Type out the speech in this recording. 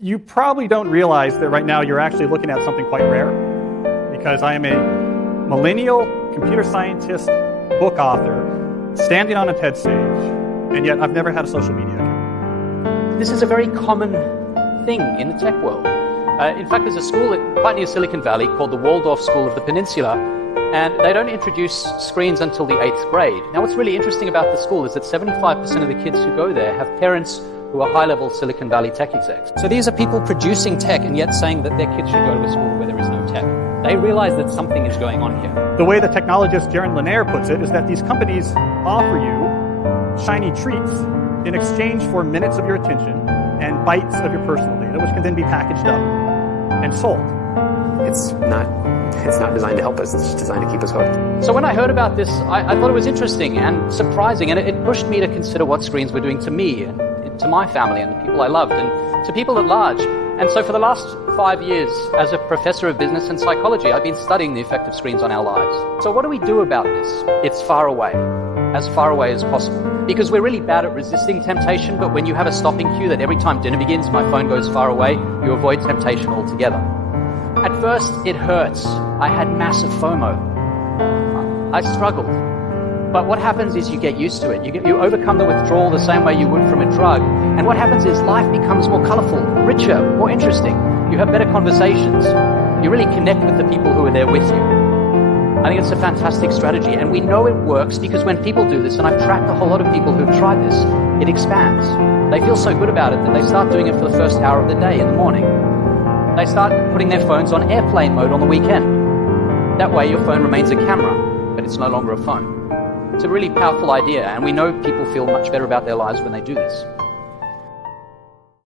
You probably don't realize that right now you're actually looking at something quite rare, because I am a millennial computer scientist, book author, standing on a TED stage, and yet I've never had a social media account. This is a very common thing in the tech world. In fact, there's a school quite near Silicon Valley called the Waldorf School of the Peninsula, and they don't introduce screens until the 8th grade. Now, what's really interesting about the school is that 75% of the kids who go there have parents who are high-level Silicon Valley tech execs. So these are people producing tech and yet saying that their kids should go to a school where there is no tech. They realize that something is going on here. The way the technologist Jaron Lanier puts it is that these companies offer you shiny treats in exchange for minutes of your attention and bytes of your personal data, which can then be packaged up and sold. It's not designed to help us, it's just designed to keep us hooked. So when I heard about this, I thought it was interesting and surprising, and it pushed me to consider what screens were doing to me and to my family and the people I loved and to people at large. And so for the last 5 years, as a professor of business and psychology, I've been studying the effect of screens on our lives. So what do we do about this? It's far away as possible. Because we're really bad at resisting temptation, but when you have a stopping cue that every time dinner begins, my phone goes far away, you avoid temptation altogether. At first, it hurts. I had massive FOMO. I struggled. But what happens is you get used to it. You overcome the withdrawal the same way you would from a drug. And what happens is life becomes more colorful, richer, more interesting. You have better conversations. You really connect with the people who are there with you. I think it's a fantastic strategy. And we know it works because when people do this, and I've tracked a whole lot of people who've tried this, it expands. They feel so good about it that they start doing it for the first hour of the day in the morning. They start putting their phones on airplane mode on the weekend. That way your phone remains a camera, but it's no longer a phone. It's a really powerful idea, and we know people feel much better about their lives when they do this.